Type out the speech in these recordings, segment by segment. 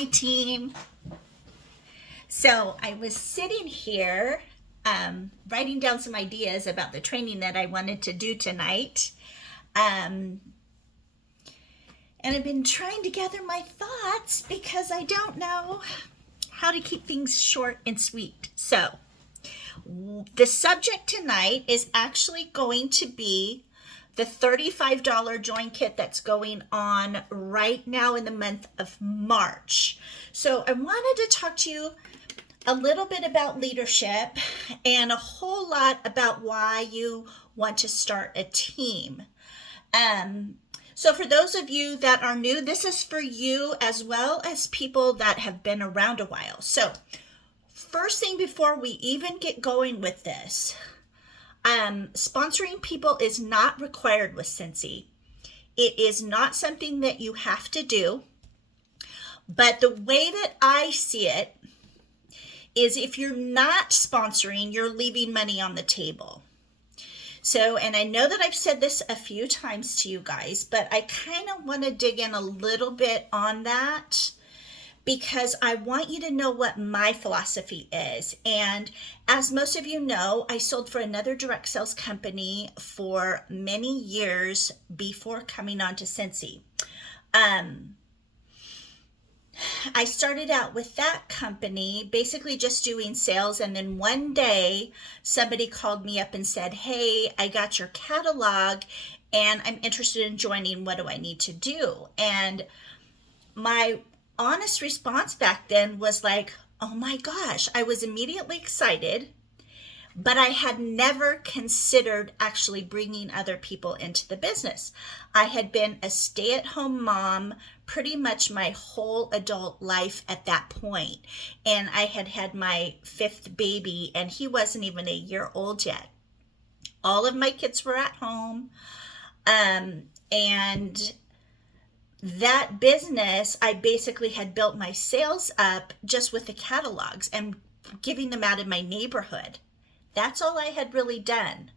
Hi, team. So I was sitting here writing down some ideas about the training that I wanted to do tonight. Um, and I've been trying to gather my thoughts because I don't know how to keep things short and sweet. So the subject tonight is actually going to be the $35 join kit that's going on right now in the month of March. So I wanted to talk to you a little bit about leadership and a whole lot about why you want to start a team. So for those of you that are new, this is for you as well as people that have been around a while. So first thing before we even get going with this, sponsoring people is not required with Scentsy. It is not something that you have to do. But the way that I see it is if you're not sponsoring, you're leaving money on the table. So, and I know that I've said this a few times to you guys, but I kind of want to dig in a little bit on that because I want you to know what my philosophy is. And as most of you know, I sold for another direct sales company for many years before coming on to Scentsy. I started out with that company basically just doing sales, and then one day somebody called me up and said, "Hey, I got your catalog and I'm interested in joining. What do I need to do?" And my honest response back then was like, "Oh my gosh," I was immediately excited, but I had never considered actually bringing other people into the business. I had been a stay-at-home mom pretty much my whole adult life at that point. And I had had my fifth baby, and he wasn't even a year old yet. All of my kids were at home. And that business, I basically had built my sales up just with the catalogs and giving them out in my neighborhood. That's all I had really done.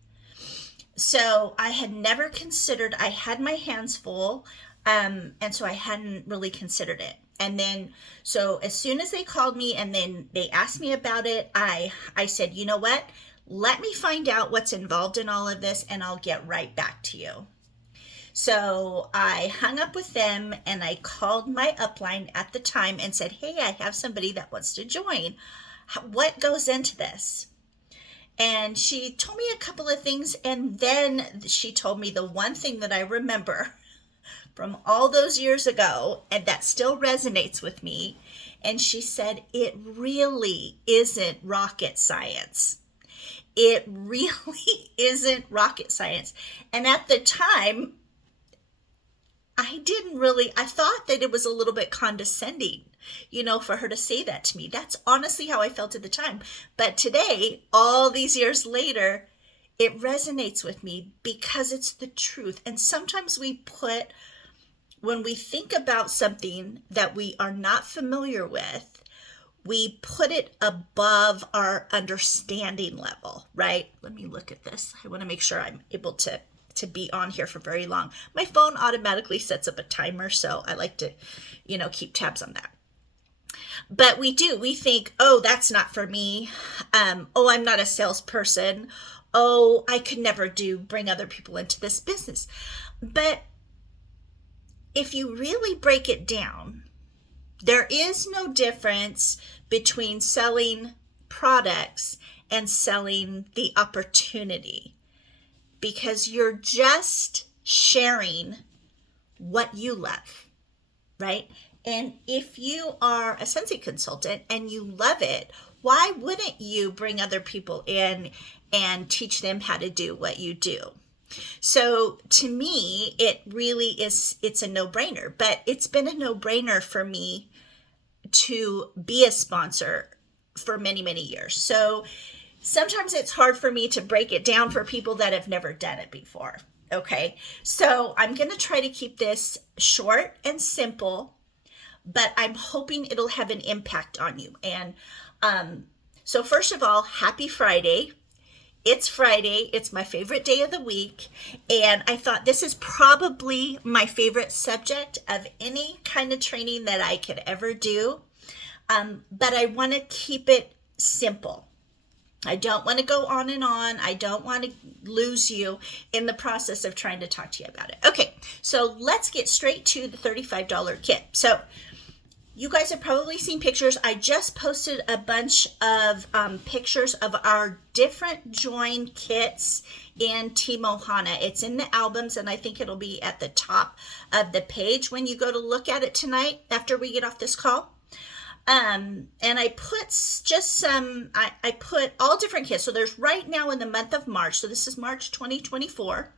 So I had never considered, I had my hands full, and so I hadn't really considered it. And then, so as soon as they called me and then they asked me about it, I said, you know what? Let me find out what's involved in all of this and I'll get right back to you. So I hung up with them and I called my upline at the time and said, "Hey, I have somebody that wants to join. What goes into this?" And she told me a couple of things, and then she told me the one thing that I remember from all those years ago, and that still resonates with me. And she said, "It really isn't rocket science. It really isn't rocket science." And at the time, I thought that it was a little bit condescending, for her to say that to me. That's honestly how I felt at the time. But today, all these years later, it resonates with me because it's the truth. And sometimes when we think about something that we are not familiar with, we put it above our understanding level, right? Let me look at this. I want to make sure I'm able to be on here for very long. My phone automatically sets up a timer, so I like to, keep tabs on that. But we think, oh, that's not for me. Oh, I'm not a salesperson. Oh, I could never bring other people into this business. But if you really break it down, there is no difference between selling products and selling the opportunity, because you're just sharing what you love, right? And if you are a Scentsy consultant and you love it, why wouldn't you bring other people in and teach them how to do what you do? So to me, it's a no-brainer, but it's been a no-brainer for me to be a sponsor for many, many years. So sometimes it's hard for me to break it down for people that have never done it before. Okay, so I'm going to try to keep this short and simple, but I'm hoping it'll have an impact on you. And so first of all, happy Friday. It's Friday. It's my favorite day of the week. And I thought this is probably my favorite subject of any kind of training that I could ever do. But I want to keep it simple. I don't want to go on and on. I don't want to lose you in the process of trying to talk to you about it. Okay, so let's get straight to the $35 kit. So you guys have probably seen pictures. I just posted a bunch of pictures of our different join kits in Team Ohana. It's in the albums, and I think it'll be at the top of the page when you go to look at it tonight after we get off this call. And I put just some, I put all different kits. So there's right now in the month of March, so this is March 2024,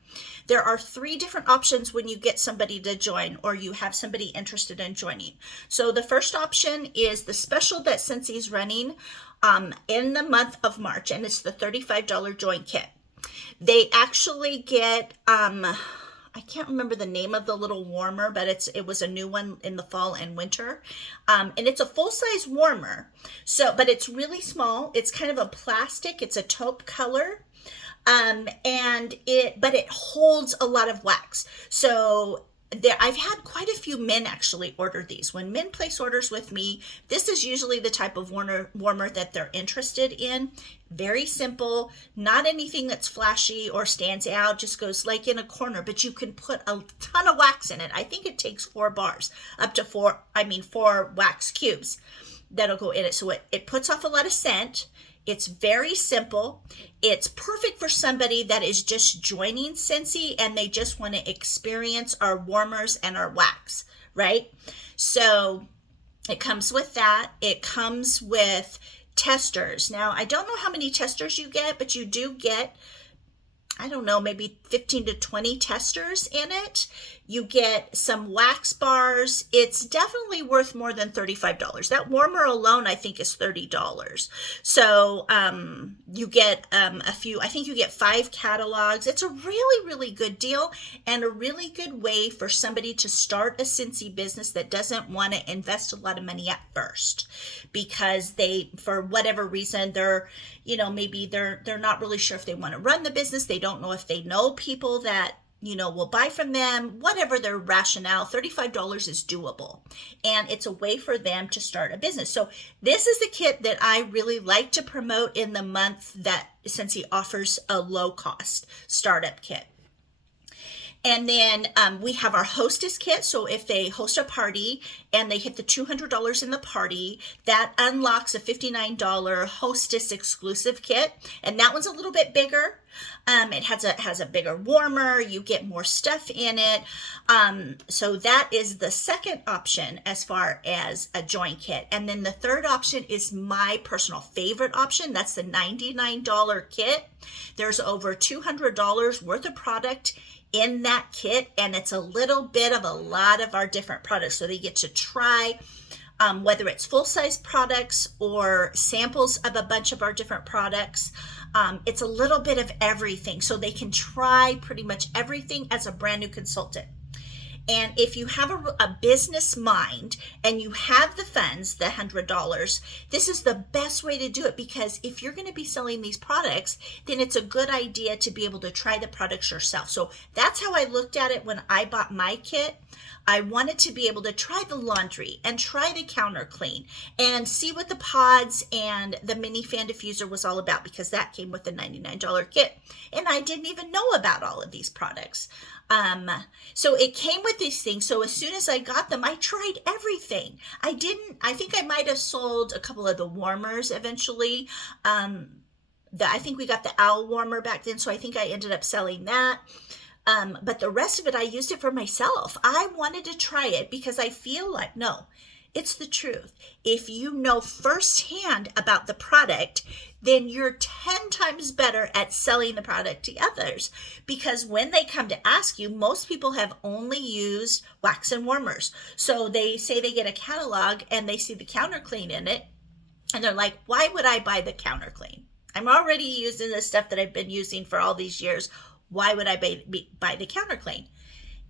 there are 3 different options when you get somebody to join or you have somebody interested in joining. So the first option is the special that Scentsy's running in the month of March, and it's the $35 join kit. They actually get, I can't remember the name of the little warmer, but it was a new one in the fall and winter. And it's a full-size warmer. So, but it's really small. It's kind of a plastic. It's a taupe color. But it holds a lot of wax. So I've had quite a few men actually order these. When men place orders with me, this is usually the type of warmer that they're interested in. Very simple, not anything that's flashy or stands out, just goes like in a corner, but you can put a ton of wax in it. I think it takes 4 bars, up to 4 wax cubes that'll go in it. So it puts off a lot of scent. It's very simple. It's perfect for somebody that is just joining Scentsy and they just want to experience our warmers and our wax, right? So it comes with that. It comes with testers. Now, I don't know how many testers you get, but you do get, I don't know, maybe 15 to 20 testers in it. You get some wax bars. It's definitely worth more than $35. That warmer alone, I think, is $30. So you get a few, I think you get 5 catalogs. It's a really, really good deal and a really good way for somebody to start a Scentsy business that doesn't want to invest a lot of money at first because they, for whatever reason, maybe they're not really sure if they want to run the business. They don't know if they know people that will buy from them, whatever their rationale. $35 is doable, and it's a way for them to start a business. So this is the kit that I really like to promote in the month that Scentsy offers a low cost startup kit. And then we have our hostess kit. So if they host a party and they hit the $200 in the party, that unlocks a $59 hostess exclusive kit. And that one's a little bit bigger. It has a bigger warmer. You get more stuff in it. So that is the second option as far as a join kit. And then the third option is my personal favorite option. That's the $99 kit. There's over $200 worth of product in that kit, and it's a little bit of a lot of our different products. So they get to try whether it's full-size products or samples of a bunch of our different products. It's a little bit of everything, so they can try pretty much everything as a brand new consultant. And if you have a business mind and you have the funds, the $100, this is the best way to do it, because if you're going to be selling these products, then it's a good idea to be able to try the products yourself. So that's how I looked at it when I bought my kit. I wanted to be able to try the laundry and try the counter clean and see what the pods and the mini fan diffuser was all about, because that came with the $99 kit. And I didn't even know about all of these products. So it came with these things. So as soon as I got them, I tried everything. I think I might have sold a couple of the warmers eventually. I think we got the owl warmer back then. So I think I ended up selling that. But the rest of it, I used it for myself. I wanted to try it because I feel like, no, it's the truth. If you know firsthand about the product, then you're 10 times better at selling the product to others. Because when they come to ask you, most people have only used wax and warmers. So they say they get a catalog and they see the counter clean in it. And they're like, why would I buy the counter clean? I'm already using the stuff that I've been using for all these years. Why would I buy the counter clean?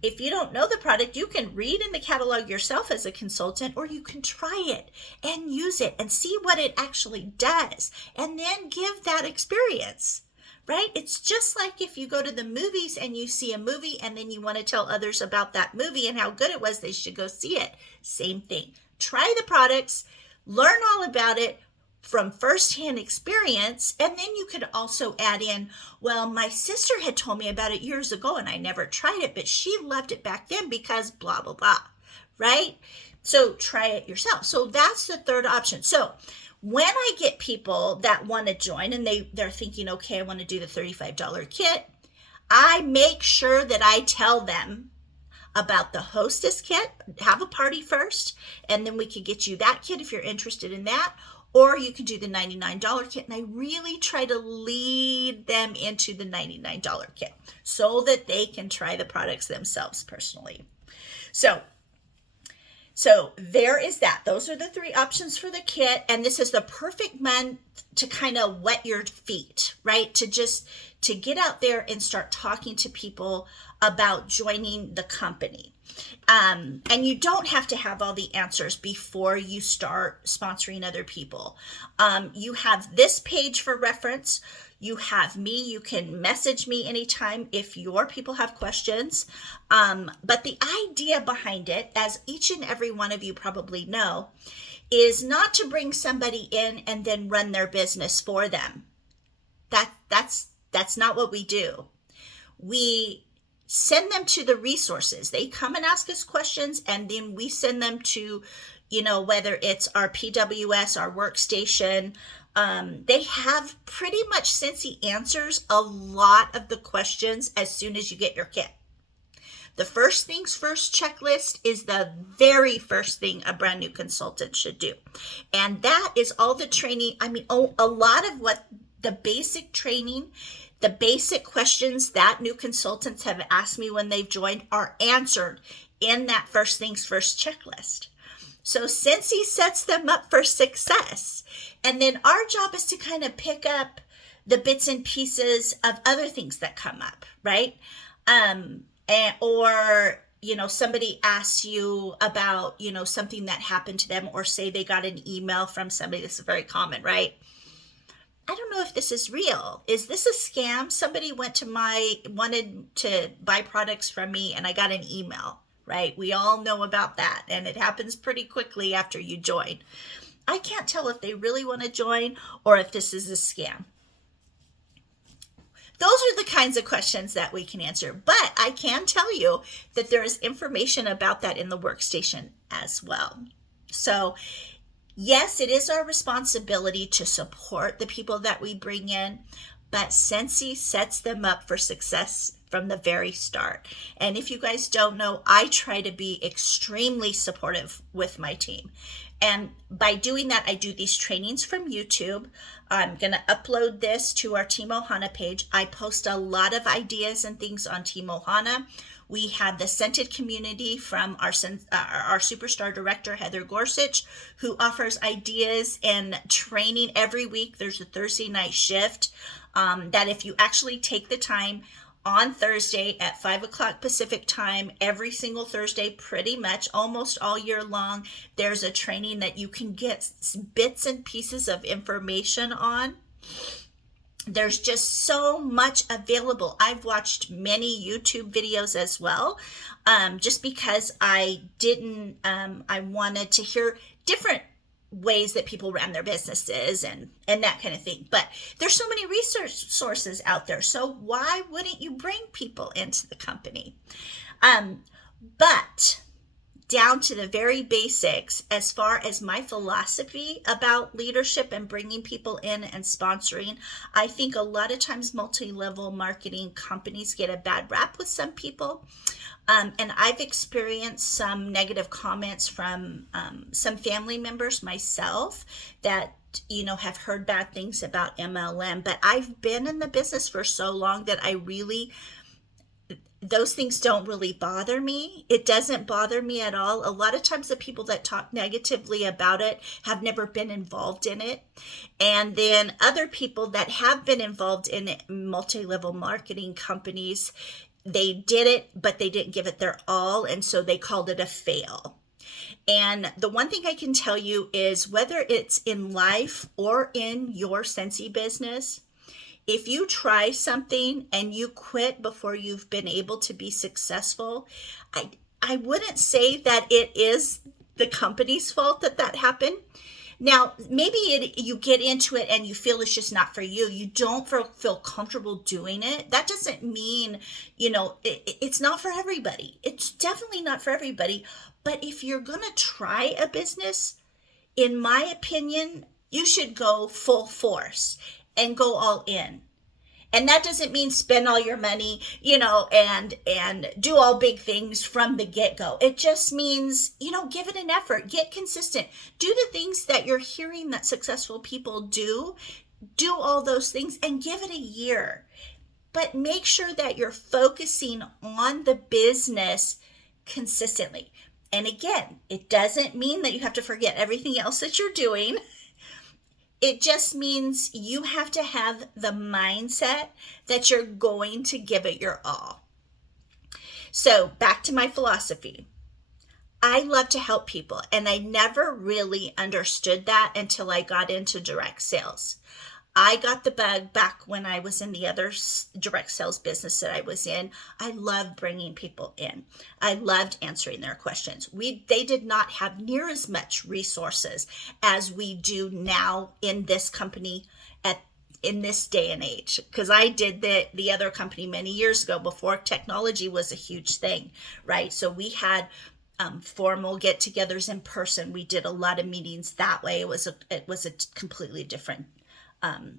If you don't know the product, you can read in the catalog yourself as a consultant, or you can try it and use it and see what it actually does, and then give that experience, right? It's just like if you go to the movies and you see a movie and then you want to tell others about that movie and how good it was, they should go see it. Same thing. Try the products, learn all about it from firsthand experience, and then you could also add in, well, my sister had told me about it years ago and I never tried it, but she loved it back then because blah, blah, blah, right? So try it yourself. So that's the third option. So when I get people that want to join and they're thinking, okay, I want to do the $35 kit, I make sure that I tell them about the hostess kit, have a party first, and then we can get you that kit if you're interested in that, or you can do the $99 kit. And I really try to lead them into the $99 kit so that they can try the products themselves personally. So there is that. Those are the three options for the kit. And this is the perfect month to kind of wet your feet, right? To get out there and start talking to people about joining the company. And you don't have to have all the answers before you start sponsoring other people. You have this page for reference. You have me. You can message me anytime if your people have questions. But the idea behind it, as each and every one of you probably know, is not to bring somebody in and then run their business for them. That's not what we do. We send them to the resources. They come and ask us questions, and then we send them to, whether it's our PWS, our workstation. They have pretty much Scentsy answers a lot of the questions as soon as you get your kit. The first things first checklist is the very first thing a brand new consultant should do. And that is all the training. A lot of what the basic training, the basic questions that new consultants have asked me when they've joined are answered in that first things first checklist. So Scentsy sets them up for success. And then our job is to kind of pick up the bits and pieces of other things that come up, right? Or somebody asks you about, something that happened to them, or say they got an email from somebody. This is very common, right? I don't know if this is real. Is this a scam? Somebody wanted to buy products from me and I got an email, right? We all know about that. And it happens pretty quickly after you join. I can't tell if they really want to join or if this is a scam. Those are the kinds of questions that we can answer. But I can tell you that there is information about that in the workstation as well. So yes, it is our responsibility to support the people that we bring in, but Scentsy sets them up for success from the very start. And if you guys don't know, I try to be extremely supportive with my team. And by doing that, I do these trainings from YouTube. I'm going to upload this to our Team Ohana page. I post a lot of ideas and things on Team Ohana. We have the Scented community from our superstar director, Heather Gorsuch, who offers ideas and training every week. There's a Thursday night shift that if you actually take the time on Thursday at 5 o'clock Pacific time, every single Thursday, pretty much almost all year long, there's a training that you can get bits and pieces of information on. There's just so much available. I've watched many YouTube videos as well, just because I wanted to hear different ways that people ran their businesses and that kind of thing. But there's so many research sources out there. So why wouldn't you bring people into the company? But down to the very basics, as far as my philosophy about leadership and bringing people in and sponsoring, I think a lot of times multi-level marketing companies get a bad rap with some people. And I've experienced some negative comments from some family members myself that, have heard bad things about MLM. But I've been in the business for so long that those things don't really bother me. It doesn't bother me at all. A lot of times the people that talk negatively about it have never been involved in it. And then other people that have been involved in it, multi-level marketing companies, they did it, but they didn't give it their all. And so they called it a fail. And the one thing I can tell you is whether it's in life or in your Scentsy business, If you try something and you quit before you've been able to be successful, I wouldn't say that it is the company's fault that that happened. Now, maybe you get into it and you feel it's just not for you. You don't feel comfortable doing it. That doesn't mean, it's not for everybody. It's definitely not for everybody. But if you're going to try a business, in my opinion, you should go full force and go all in. And that doesn't mean spend all your money, and do all big things from the get-go. It just means, give it an effort, get consistent, do the things that you're hearing that successful people do all those things and give it a year. But make sure that you're focusing on the business consistently. And again, it doesn't mean that you have to forget everything else that you're doing. It just means you have to have the mindset that you're going to give it your all. So back to my philosophy. I love to help people, and I never really understood that until I got into direct sales. I got the bug back when I was in the other direct sales business that I was in. I loved bringing people in. I loved answering their questions. They did not have near as much resources as we do now in this company in this day and age, because I did the other company many years ago before technology was a huge thing, right? So we had formal get-togethers in person. We did a lot of meetings that way. It was a completely different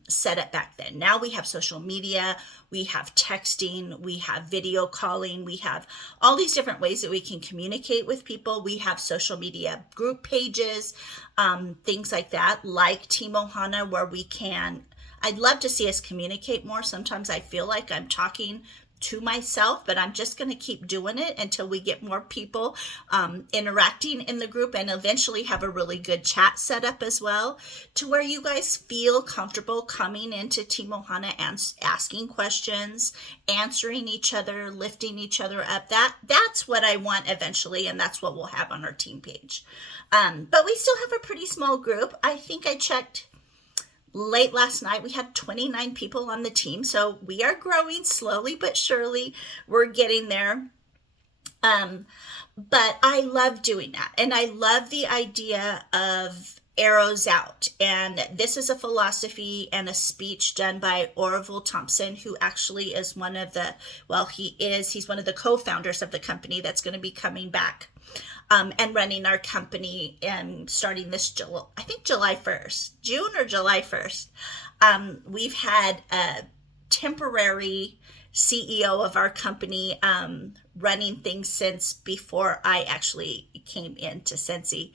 setup back then. Now we have social media, we have texting, we have video calling, we have all these different ways that we can communicate with people. We have social media group pages, things like that, like Team Ohana, where I'd love to see us communicate more. Sometimes I feel like I'm talking to myself, but I'm just going to keep doing it until we get more people interacting in the group, and eventually have a really good chat set up as well, to where you guys feel comfortable coming into Team Ohana and asking questions, answering each other, lifting each other up. That's what I want eventually, and that's what we'll have on our team page. But we still have a pretty small group. I think I checked late last night, we had 29 people on the team. So we are growing slowly but surely. We're getting there. But I love doing that. And I love the idea of arrows out. And this is a philosophy and a speech done by Orville Thompson, who actually is he's one of the co-founders of the company that's going to be coming back and running our company and starting this July 1st, June or July 1st. We've had a temporary CEO of our company running things since before I actually came into Scentsy,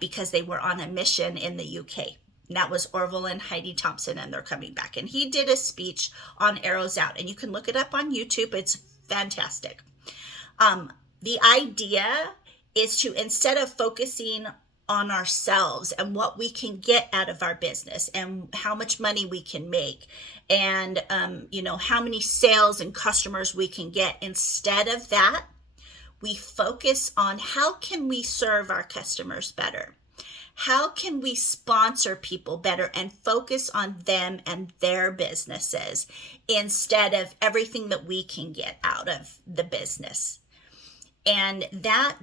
because they were on a mission in the UK. And that was Orville and Heidi Thompson, and they're coming back. And he did a speech on Arrows Out, and you can look it up on YouTube. It's fantastic. The idea is to, instead of focusing on ourselves and what we can get out of our business and how much money we can make and, how many sales and customers we can get, instead of that, we focus on how can we serve our customers better? How can we sponsor people better and focus on them and their businesses instead of everything that we can get out of the business? And that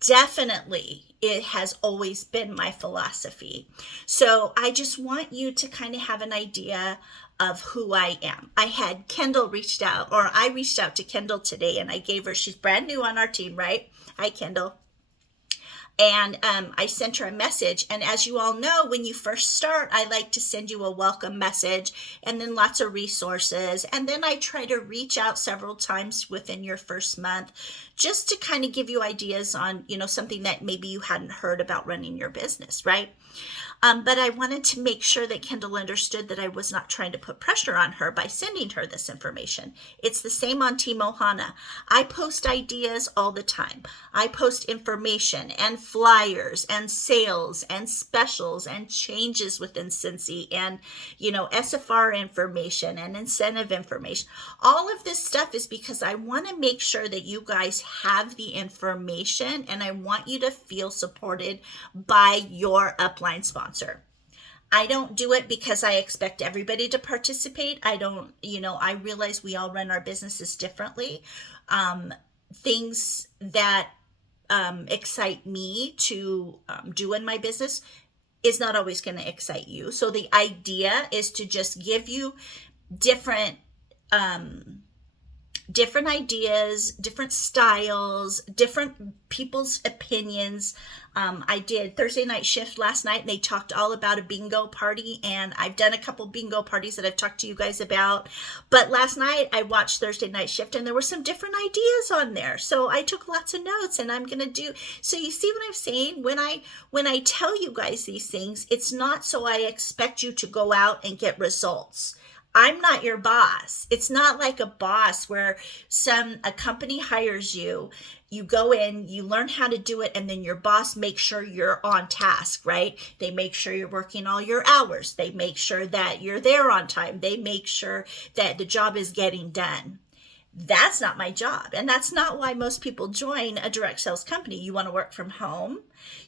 definitely, it has always been my philosophy. So I just want you to kind of have an idea of who I am. I had Kendall I reached out to Kendall today, and I gave her, she's brand new on our team, right? Hi, Kendall. And I sent her a message. And as you all know, when you first start, I like to send you a welcome message and then lots of resources. And then I try to reach out several times within your first month, just to kind of give you ideas on, something that maybe you hadn't heard about running your business, right? But I wanted to make sure that Kendall understood that I was not trying to put pressure on her by sending her this information. It's the same on Team Ohana. I post ideas all the time. I post information and flyers and sales and specials and changes within Scentsy and, SFR information and incentive information. All of this stuff is because I want to make sure that you guys have the information, and I want you to feel supported by your upline sponsor. I don't do it because I expect everybody to participate. I don't, I realize we all run our businesses differently. Um, Things that excite me to do in my business is not always going to excite you. So the idea is to just give you different um, different ideas, different styles, different people's opinions. I did Thursday night shift last night and they talked all about a bingo party, and I've done a couple bingo parties that I've talked to you guys about. But last night I watched Thursday night shift and there were some different ideas on there. So I took lots of notes and I'm going to do. So you see what I'm saying? When I tell you guys these things, it's not so I expect you to go out and get results. I'm not your boss. It's not like a boss where a company hires you, you go in, you learn how to do it, and then your boss makes sure you're on task, right? They make sure you're working all your hours. They make sure that you're there on time. They make sure that the job is getting done. That's not my job. And that's not why most people join a direct sales company. You want to work from home.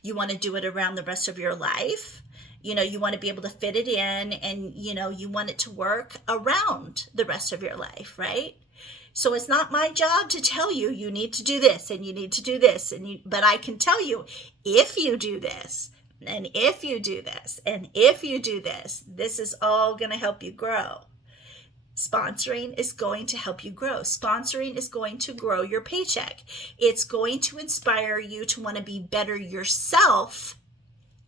You want to do it around the rest of your life. You want to be able to fit it in, and, you want it to work around the rest of your life, right? So it's not my job to tell you, you need to do this and you need to do this. But I can tell you, if you do this, and if you do this, and if you do this, this is all going to help you grow. Sponsoring is going to help you grow. Sponsoring is going to grow your paycheck. It's going to inspire you to want to be better yourself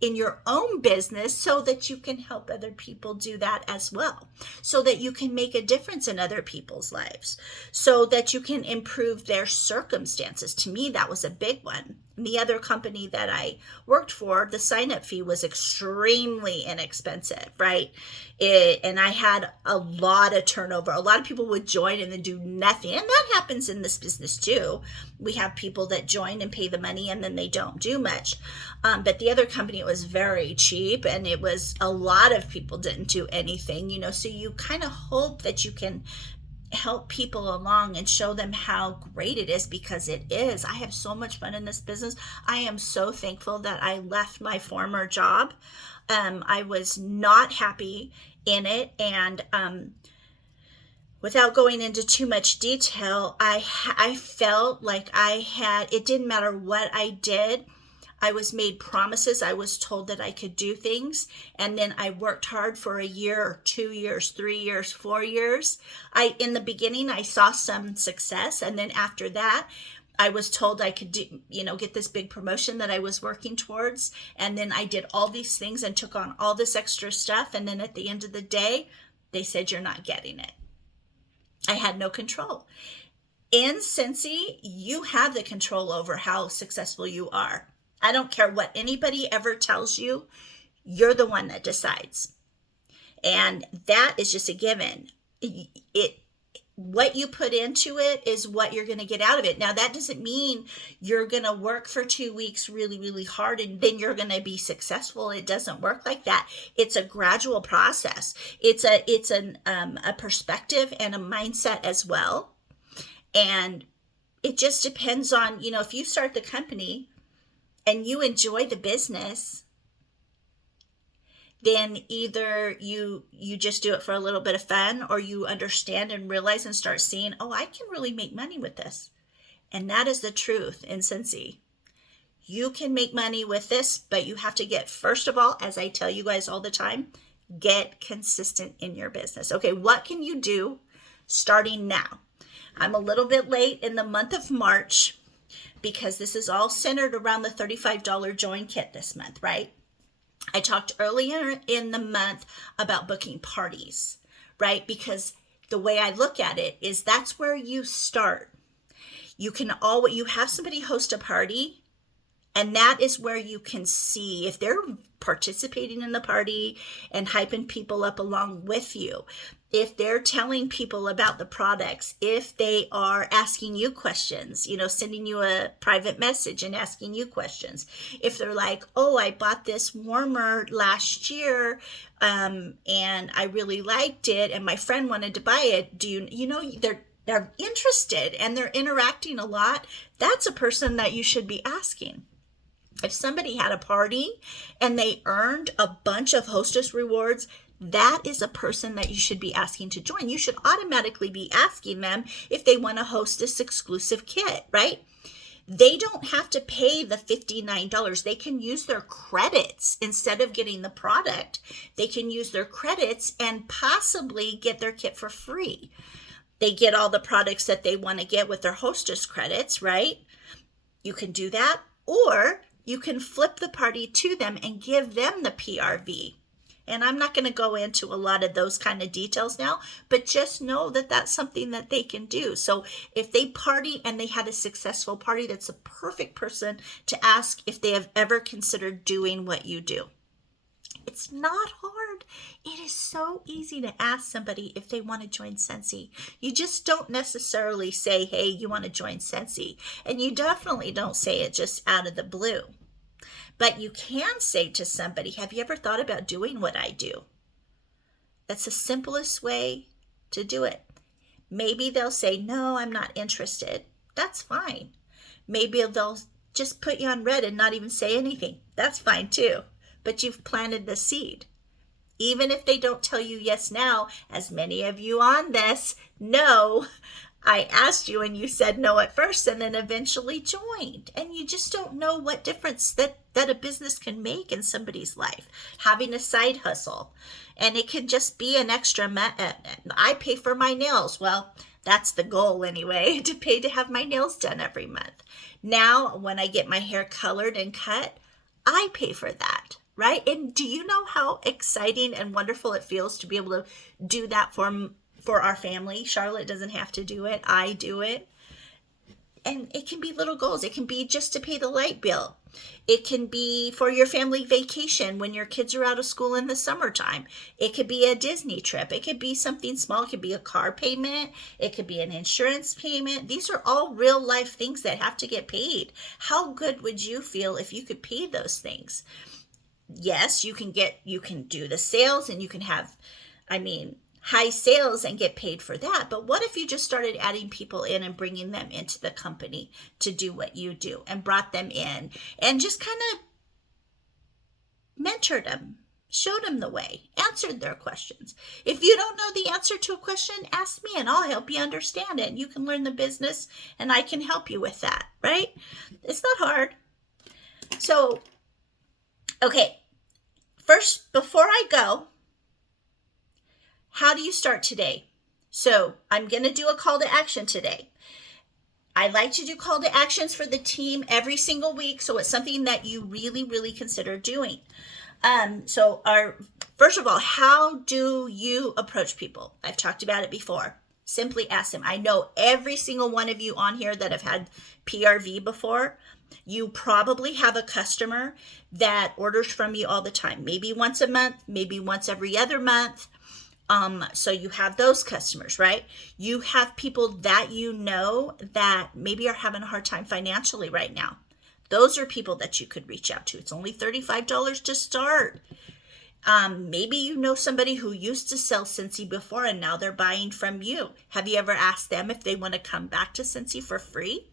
in your own business so that you can help other people do that as well, so that you can make a difference in other people's lives, so that you can improve their circumstances. To me, that was a big one. The other company that I worked for, the sign-up fee was extremely inexpensive, right? And I had a lot of turnover. A lot of people would join and then do nothing. And that happens in this business too. We have people that join and pay the money and then they don't do much. But the other company, it was very cheap, and it was a lot of people didn't do anything, so you kind of hope that you can help people along and show them how great it is, because it is. I have so much fun in this business. I am so thankful that I left my former job. I was not happy in it, and without going into too much detail, I felt like it didn't matter what I did. I was made promises. I was told that I could do things. And then I worked hard for a year, 2 years, 3 years, 4 years. In the beginning, I saw some success. And then after that, I was told I could do, get this big promotion that I was working towards. And then I did all these things and took on all this extra stuff. And then at the end of the day, they said, you're not getting it. I had no control. In Scentsy, you have the control over how successful you are. I don't care what anybody ever tells you. You're the one that decides. And that is just a given. What you put into it is what you're going to get out of it. Now, that doesn't mean you're going to work for 2 weeks really, really hard and then you're going to be successful. It doesn't work like that. It's a gradual process. It's a perspective and a mindset as well. And it just depends on, if you start the company and you enjoy the business, then either you just do it for a little bit of fun, or you understand and realize and start seeing, oh, I can really make money with this. And that is the truth in Scentsy. You can make money with this, but you have to get, first of all, as I tell you guys all the time, get consistent in your business. Okay, what can you do starting now? I'm a little bit late in the month of March, because this is all centered around the $35 join kit this month, right? I talked earlier in the month about booking parties, right? Because the way I look at it is that's where you start. You have somebody host a party, and that is where you can see if they're participating in the party and hyping people up along with you, if they're telling people about the products, if they are asking you questions, sending you a private message and asking you questions, if they're like, oh, I bought this warmer last year and I really liked it and my friend wanted to buy it, they're interested and they're interacting a lot. That's a person that you should be asking. If somebody had a party and they earned a bunch of hostess rewards, that is a person that you should be asking to join. You should automatically be asking them if they want to host this exclusive kit, right? They don't have to pay the $59. They can use their credits instead of getting the product. They can use their credits and possibly get their kit for free. They get all the products that they want to get with their hostess credits, right? You can do that, or you can flip the party to them and give them the PRV. And I'm not going to go into a lot of those kind of details now, but just know that that's something that they can do. So if they party and they had a successful party, that's a perfect person to ask if they have ever considered doing what you do. It's not hard. It is so easy to ask somebody if they want to join Scentsy. You just don't necessarily say, hey, you want to join Scentsy. And you definitely don't say it just out of the blue. But you can say to somebody, have you ever thought about doing what I do? That's the simplest way to do it. Maybe they'll say, no, I'm not interested. That's fine. Maybe they'll just put you on red and not even say anything. That's fine too. But you've planted the seed. Even if they don't tell you yes now, as many of you on this know, I asked you and you said no at first and then eventually joined. And you just don't know what difference that a business can make in somebody's life. Having a side hustle. And it can just be an extra, I pay for my nails. Well, that's the goal anyway, to pay to have my nails done every month. Now, when I get my hair colored and cut, I pay for that. Right? And do you know how exciting and wonderful it feels to be able to do that for our family? Charlotte doesn't have to do it. I do it. And it can be little goals. It can be just to pay the light bill. It can be for your family vacation when your kids are out of school in the summertime. It could be a Disney trip. It could be something small. It could be a car payment. It could be an insurance payment. These are all real life things that have to get paid. How good would you feel if you could pay those things? Yes, you can do the sales and you can have, high sales and get paid for that. But what if you just started adding people in and bringing them into the company to do what you do and brought them in and just kind of mentored them, showed them the way, answered their questions. If you don't know the answer to a question, ask me and I'll help you understand it. You can learn the business and I can help you with that, right? It's not hard. So, okay. First, before I go, how do you start today? So I'm going to do a call to action today. I like to do call to actions for the team every single week. So it's something that you really, really consider doing. First of all, how do you approach people? I've talked about it before. Simply ask them. I know every single one of you on here that have had PRV before. You probably have a customer that orders from you all the time, maybe once a month, maybe once every other month. So you have those customers, right? You have people that you know that maybe are having a hard time financially right now. Those are people that you could reach out to. It's only $35 to start. Maybe you know somebody who used to sell Scentsy before and now they're buying from you. Have you ever asked them if they want to come back to Scentsy for free?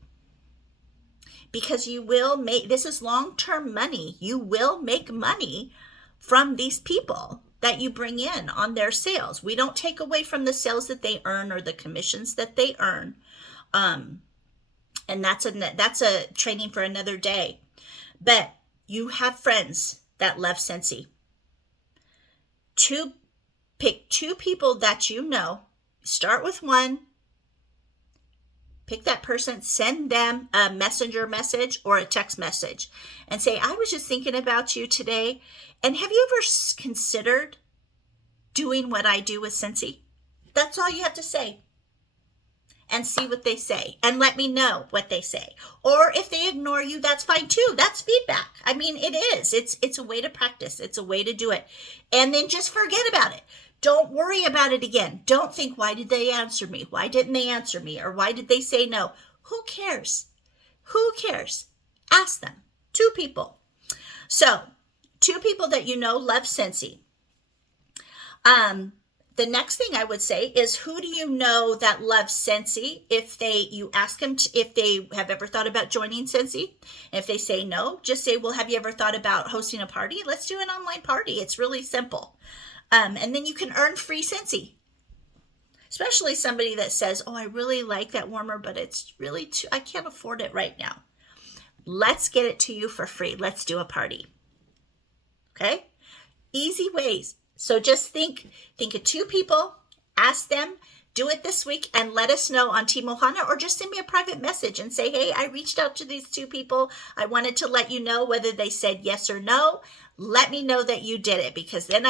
Because you will this is long-term money. You will make money from these people that you bring in on their sales. We don't take away from the sales that they earn or the commissions that they earn. And that's a training for another day. But you have friends that love Scentsy. Pick two people that you know. Start with one. Pick that person, send them a messenger message or a text message and say, I was just thinking about you today. And have you ever considered doing what I do with Scentsy? That's all you have to say. And see what they say. And let me know what they say. Or if they ignore you, that's fine too. That's feedback. It is. It's a way to practice. It's a way to do it. And then just forget about it. Don't worry about it again. Don't think, why did they answer me? Why didn't they answer me? Or why did they say no? Who cares? Who cares? Ask them. 2 people. So, 2 people that you know love Scentsy. the next thing I would say is, who do you know that loves Scentsy? If you ask them if they have ever thought about joining Scentsy. If they say no, just say, well, have you ever thought about hosting a party? Let's do an online party. It's really simple. And then you can earn free Scentsy. Especially somebody that says, oh, I really like that warmer, but it's really too, I can't afford it right now. Let's get it to you for free. Let's do a party. Okay? Easy ways. So just think of 2 people, ask them, do it this week, and let us know on Team Ohana, or just send me a private message and say, hey, I reached out to these 2 people. I wanted to let you know whether they said yes or no. Let me know that you did it, because then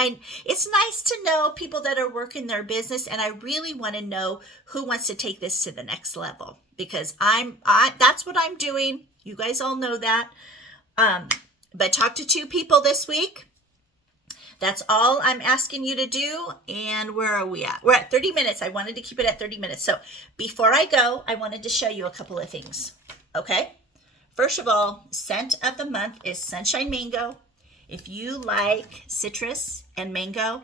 it's nice to know people that are working their business, and I really want to know who wants to take this to the next level, because that's what I'm doing. You guys all know that. But talk to 2 people this week. That's all I'm asking you to do. And where are we at? We're at 30 minutes. I wanted to keep it at 30 minutes. So before I go, I wanted to show you a couple of things. Okay. First of all, scent of the month is Sunshine Mango. If you like citrus and mango,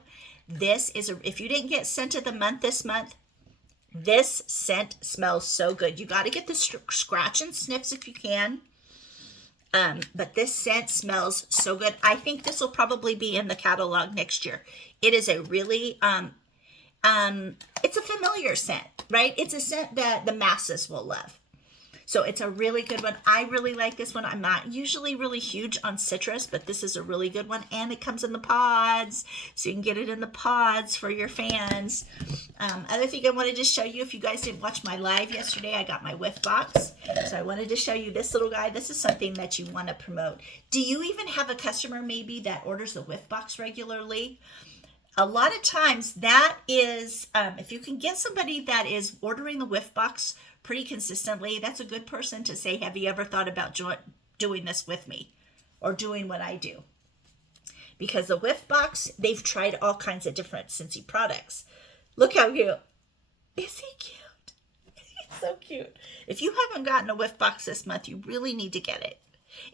if you didn't get scent of the month this month, this scent smells so good. You got to get the scratch and sniffs if you can. But this scent smells so good. I think this will probably be in the catalog next year. It is a really, it's a familiar scent, right? It's a scent that the masses will love. So it's a really good one. I really like this one. I'm not usually really huge on citrus, but this is a really good one. And it comes in the pods, so you can get it in the pods for your fans. Other thing I wanted to show you, if you guys didn't watch my live yesterday, I got my whiff box. So I wanted to show you this little guy. This is something that you want to promote. Do you even have a customer maybe that orders the whiff box regularly? A lot of times that is, if you can get somebody that is ordering the whiff box pretty consistently, that's a good person to say, have you ever thought about doing this with me, or doing what I do? Because the whiff box, they've tried all kinds of different Scentsy products. Look how cute. Is he cute? He's so cute. If you haven't gotten a whiff box this month, you really need to get it.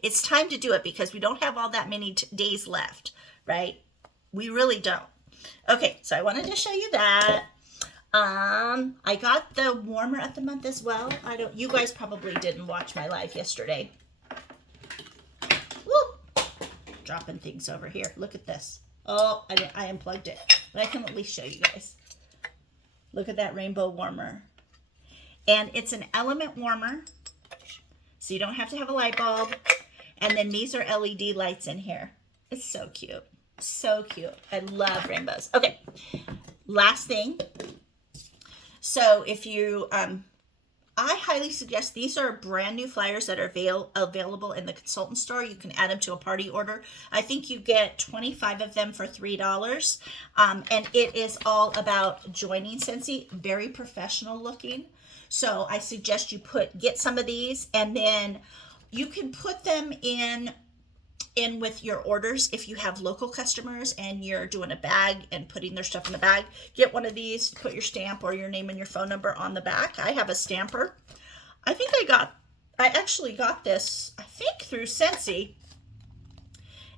It's time to do it, because we don't have all that many days left, right? We really don't. Okay, so I wanted to show you that. I got the warmer of the month as well. You guys probably didn't watch my live yesterday. Woo! Dropping things over here. Look at this. Oh, I unplugged it, but I can at least show you guys. Look at that rainbow warmer. And it's an element warmer, so you don't have to have a light bulb. And then these are LED lights in here. It's so cute. So cute. I love rainbows. Okay, last thing. So if you, I highly suggest, these are brand new flyers that are available in the consultant store. You can add them to a party order. I think you get 25 of them for $3. And it is all about joining Scentsy. Very professional looking. So I suggest you get some of these, and then you can put them in with your orders. If you have local customers and you're doing a bag and putting their stuff in the bag, get one of these, put your stamp or your name and your phone number on the back. I have a stamper. I actually got this, I think through Scentsy.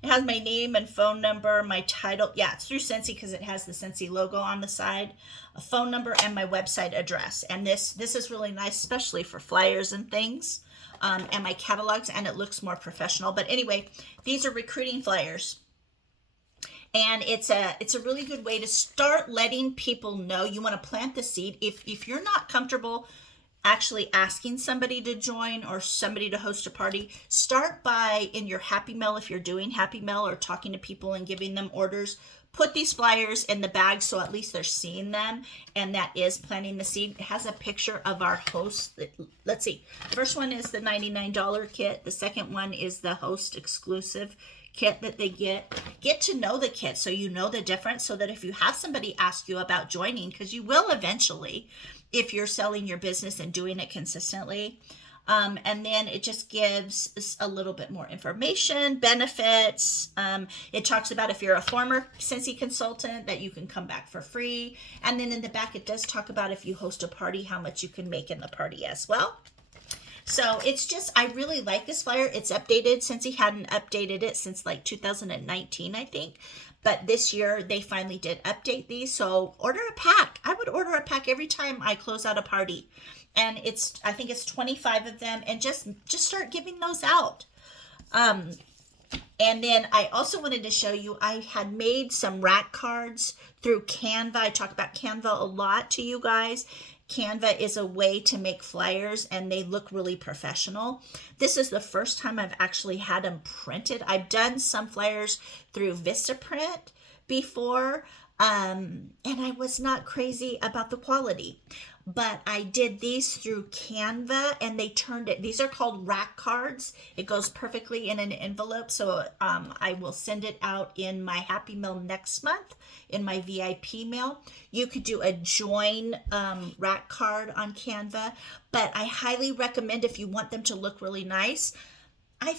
It has my name and phone number, my title. Yeah, it's through Scentsy because it has the Scentsy logo on the side, a phone number, and my website address. And this is really nice, especially for flyers and things. And my catalogs, and it looks more professional. But anyway, these are recruiting flyers, and it's a really good way to start letting people know. You want to plant the seed. If you're not comfortable actually asking somebody to join or somebody to host a party, start by, in your Happy Mail, if you're doing Happy Mail or talking to people and giving them orders, put these flyers in the bag so at least they're seeing them, and that is planting the seed. It has a picture of our host. Let's see. First one is the $99 kit. The second one is the host exclusive kit that they get. Get to know the kit so you know the difference, so that if you have somebody ask you about joining, because you will eventually if you're selling your business and doing it consistently. And then it just gives a little bit more information, benefits. It talks about if you're a former Scentsy consultant that you can come back for free. And then in the back, it does talk about if you host a party, how much you can make in the party as well. So it's just, I really like this flyer. It's updated. Scentsy hadn't updated it since like 2019, I think. But this year they finally did update these. So order a pack. I would order a pack every time I close out a party. And I think it's 25 of them, and just start giving those out. And then I also wanted to show you, I had made some rack cards through Canva. I talk about Canva a lot to you guys. Canva is a way to make flyers, and they look really professional. This is the first time I've actually had them printed. I've done some flyers through Vistaprint before, and I was not crazy about the quality. But I did these through Canva, and they turned it. These are called rack cards. It goes perfectly in an envelope. So I will send it out in my Happy Mail next month, in my VIP mail. You could do a join rack card on Canva, but I highly recommend, if you want them to look really nice. I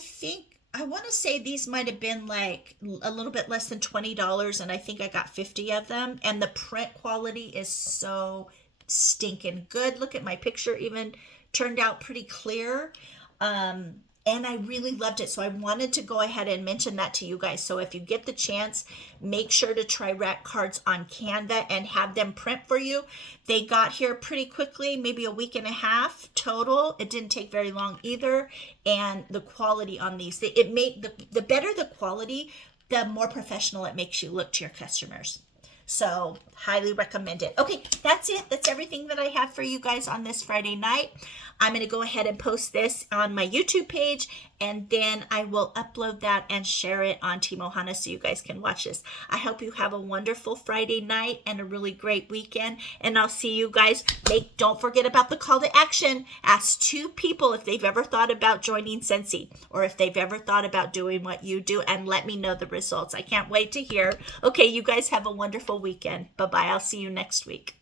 want to say these might have been like a little bit less than $20, and I think I got 50 of them. And the print quality is so stinking good. Look at my picture, even turned out pretty clear. And I really loved it. So I wanted to go ahead and mention that to you guys. So if you get the chance, make sure to try rack cards on Canva and have them print for you. They got here pretty quickly, maybe a week and a half total. It didn't take very long either. And the quality on these, the better the quality, the more professional it makes you look to your customers. So highly recommend it. Okay, that's it. That's everything that I have for you guys on this Friday night. I'm going to go ahead and post this on my YouTube page, and then I will upload that and share it on Team Ohana so you guys can watch this. I hope you have a wonderful Friday night and a really great weekend, and I'll see you guys. Don't forget about the call to action. Ask 2 people if they've ever thought about joining Scentsy, or if they've ever thought about doing what you do, and let me know the results. I can't wait to hear. Okay, you guys have a wonderful weekend. Bye-bye. I'll see you next week.